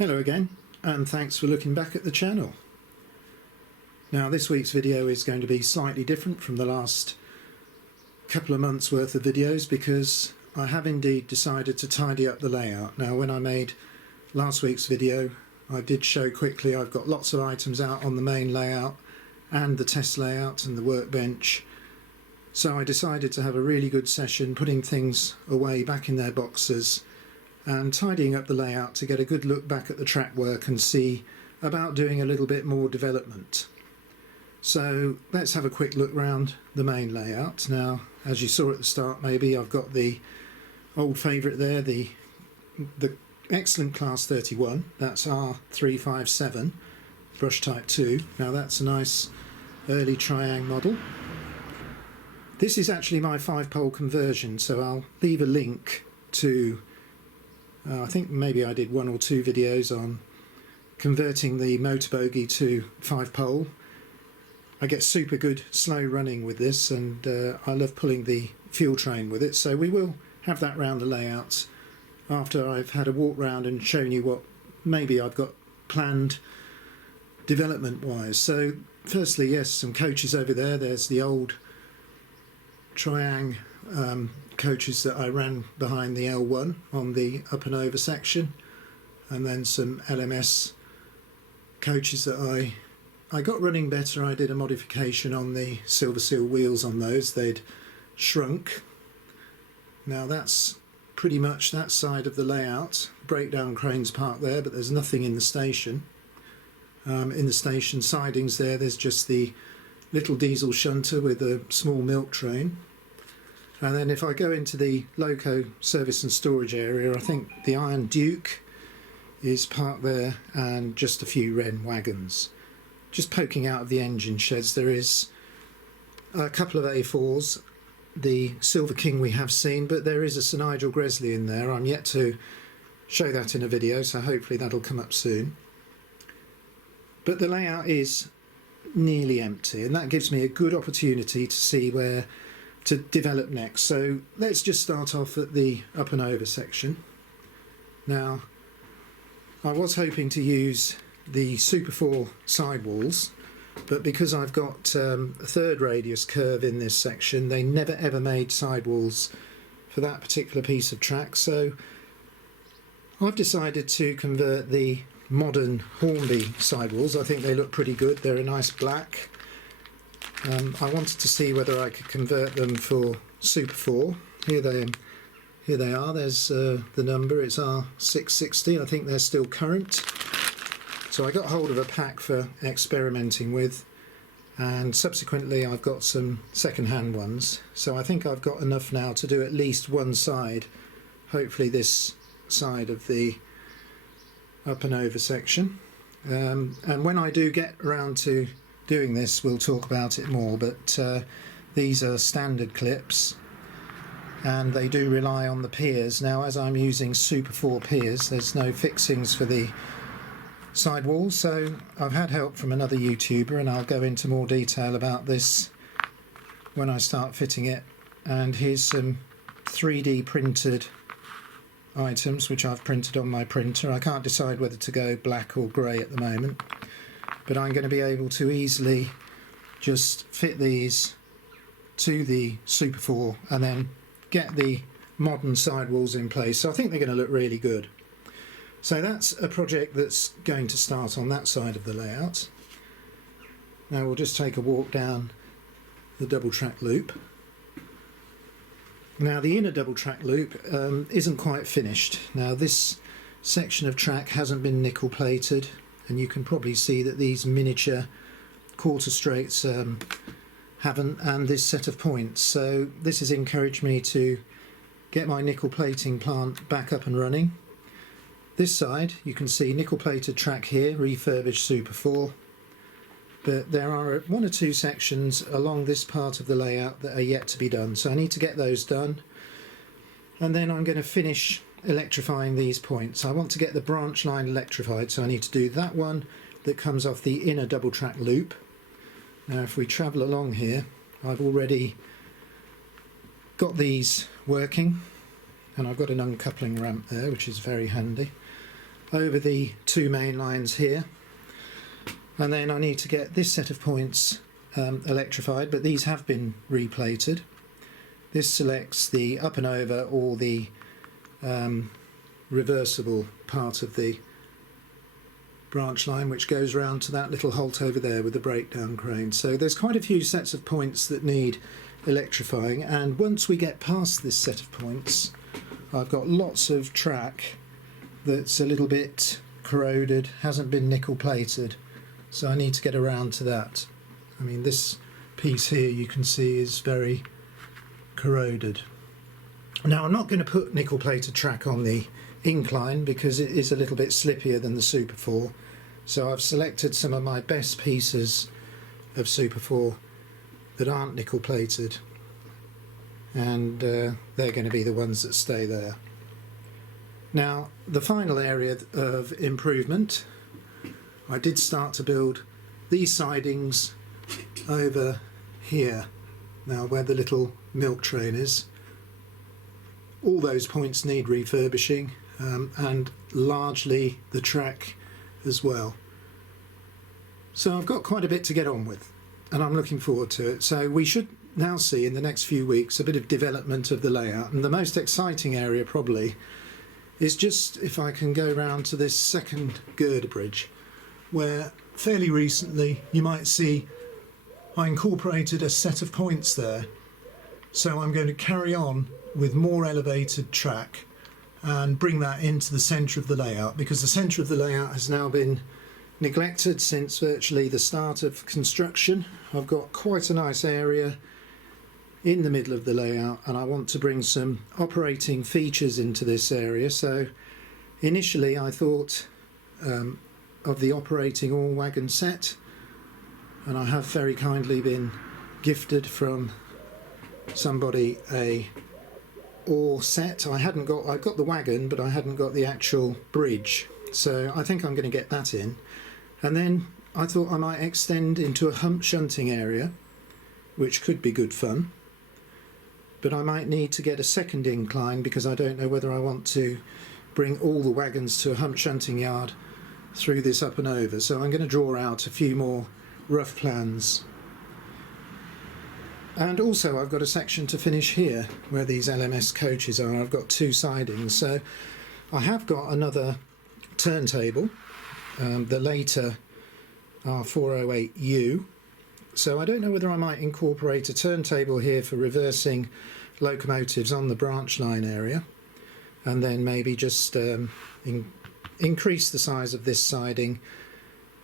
Hello again, and thanks for looking back at the channel. Now this week's video is going to be slightly different from the last couple of months worth of videos because I have indeed decided to tidy up the layout. Now when I made last week's video I did show quickly I've got lots of items out on the main layout and the test layout and the workbench, so I decided to have a really good session putting things away back in their boxes and tidying up the layout to get a good look back at the track work and see about doing a little bit more development. So let's have a quick look round the main layout. Now as you saw at the start, maybe I've got the old favourite there, the excellent class 31, that's R.357 brush type 2. Now that's a nice early Triang model. This is actually my 5-pole conversion, so I'll leave a link to I think maybe I did 1 or 2 videos on converting the motor bogie to 5-pole. I get super good slow running with this, and I love pulling the fuel train with it, so we will have that round the layout after I've had a walk round and shown you what maybe I've got planned development wise. So firstly, yes, some coaches over there. There's the old Triang coaches that I ran behind the L1 on the up and over section, and then some LMS coaches that I got running better. I did a modification on the silver seal wheels on those, they'd shrunk. Now that's pretty much that side of the layout. Breakdown cranes parked there, but there's nothing in the station. In the station sidings there's just the little diesel shunter with a small milk train. And then if I go into the loco service and storage area, I think the Iron Duke is parked there and just a few Wren wagons. Just poking out of the engine sheds there is a couple of A4s, the Silver King we have seen, but there is a St Nigel Gresley in there. I'm yet to show that in a video, so hopefully that'll come up soon. But the layout is nearly empty, and that gives me a good opportunity to see where to develop next. So let's just start off at the up and over section. Now I was hoping to use the Super 4 sidewalls, but because I've got a third radius curve in this section, they never ever made sidewalls for that particular piece of track, so I've decided to convert the modern Hornby sidewalls. I think they look pretty good. They're a nice black. I wanted to see whether I could convert them for Super 4. Here they are. There's the number. It's R660. I think they're still current. So I got hold of a pack for experimenting with, and subsequently I've got some second-hand ones. So I think I've got enough now to do at least one side, hopefully this side of the up and over section. And when I do get around to doing this we'll talk about it more, but these are standard clips and they do rely on the piers. Now as I'm using Super 4 piers, there's no fixings for the sidewalls, so I've had help from another YouTuber and I'll go into more detail about this when I start fitting it. And here's some 3D printed items which I've printed on my printer. I can't decide whether to go black or grey at the moment, but I'm going to be able to easily just fit these to the Super 4 and then get the modern sidewalls in place. So I think they're going to look really good. So that's a project that's going to start on that side of the layout. Now we'll just take a walk down the double track loop. Now the inner double track loop isn't quite finished. Now this section of track hasn't been nickel plated, and you can probably see that these miniature quarter straights haven't, and this set of points. So this has encouraged me to get my nickel plating plant back up and running. This side you can see nickel plated track here, refurbished Super 4, but there are 1 or 2 sections along this part of the layout that are yet to be done, so I need to get those done, and then I'm going to finish electrifying these points. I want to get the branch line electrified, so I need to do that one that comes off the inner double track loop. Now if we travel along here, I've already got these working, and I've got an uncoupling ramp there which is very handy. over the two main lines here, and then I need to get this set of points electrified, but these have been replated. This selects the up and over or the reversible part of the branch line, which goes round to that little halt over there with the breakdown crane. So there's quite a few sets of points that need electrifying, and once we get past this set of points, I've got lots of track that's a little bit corroded, hasn't been nickel plated, so I need to get around to that. I mean, this piece here you can see is very corroded. Now, I'm not going to put nickel plated track on the incline because it is a little bit slippier than the Super 4, so I've selected some of my best pieces of Super 4 that aren't nickel plated, and they're going to be the ones that stay there. Now, the final area of improvement, I did start to build these sidings over here, now where the little milk train is. All those points need refurbishing, and largely the track as well. So I've got quite a bit to get on with, and I'm looking forward to it. So we should now see in the next few weeks a bit of development of the layout, and the most exciting area probably is just if I can go round to this second girder bridge, where fairly recently you might see I incorporated a set of points there. So I'm going to carry on with more elevated track and bring that into the centre of the layout, because the centre of the layout has now been neglected since virtually the start of construction. I've got quite a nice area in the middle of the layout, and I want to bring some operating features into this area. So initially I thought of the operating all wagon set, and I have very kindly been gifted from somebody a ore set. I've got the wagon, but I hadn't got the actual bridge, so I think I'm going to get that in. And then I thought I might extend into a hump shunting area, which could be good fun, but I might need to get a second incline because I don't know whether I want to bring all the wagons to a hump shunting yard through this up and over. So I'm going to draw out a few more rough plans. And also I've got a section to finish here where these LMS coaches are. I've got two sidings, so I have got another turntable, the later R.357. So I don't know whether I might incorporate a turntable here for reversing locomotives on the branch line area, and then maybe just increase the size of this siding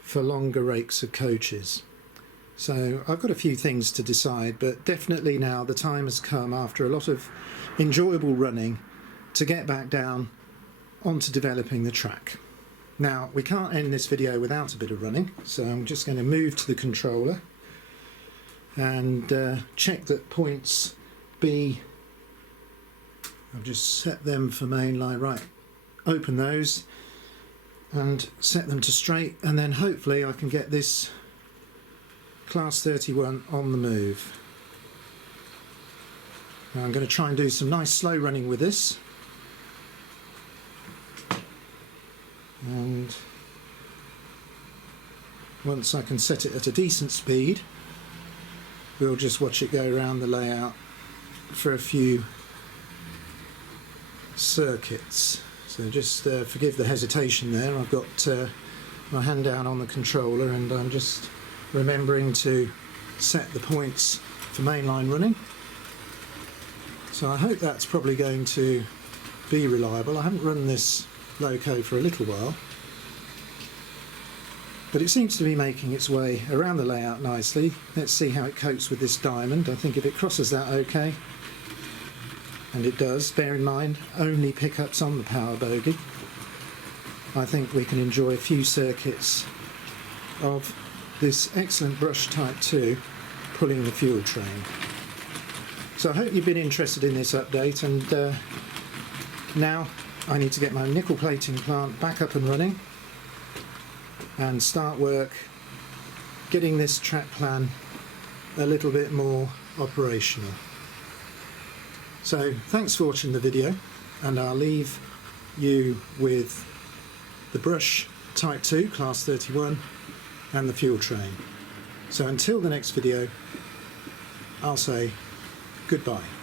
for longer rakes of coaches. So I've got a few things to decide, but definitely now the time has come, after a lot of enjoyable running, to get back down onto developing the track. Now, we can't end this video without a bit of running, so I'm just going to move to the controller and check that points B, I've just set them for mainline, right, open those and set them to straight, and then hopefully I can get this Class 31 on the move. Now I'm going to try and do some nice slow running with this, and once I can set it at a decent speed, we'll just watch it go around the layout for a few circuits. So just forgive the hesitation there. I've got my hand down on the controller and I'm just remembering to set the points for mainline running. So I hope that's probably going to be reliable. I haven't run this loco for a little while, but it seems to be making its way around the layout nicely. Let's see how it copes with this diamond. I think if it crosses that okay, and it does, bear in mind only pickups on the power bogie, I think we can enjoy a few circuits of this excellent brush type 2 pulling the fuel train. So I hope you've been interested in this update, and now I need to get my nickel plating plant back up and running and start work getting this track plan a little bit more operational. So thanks for watching the video, and I'll leave you with the brush Type 2 Class 31 and the fuel train. So until the next video, I'll say goodbye.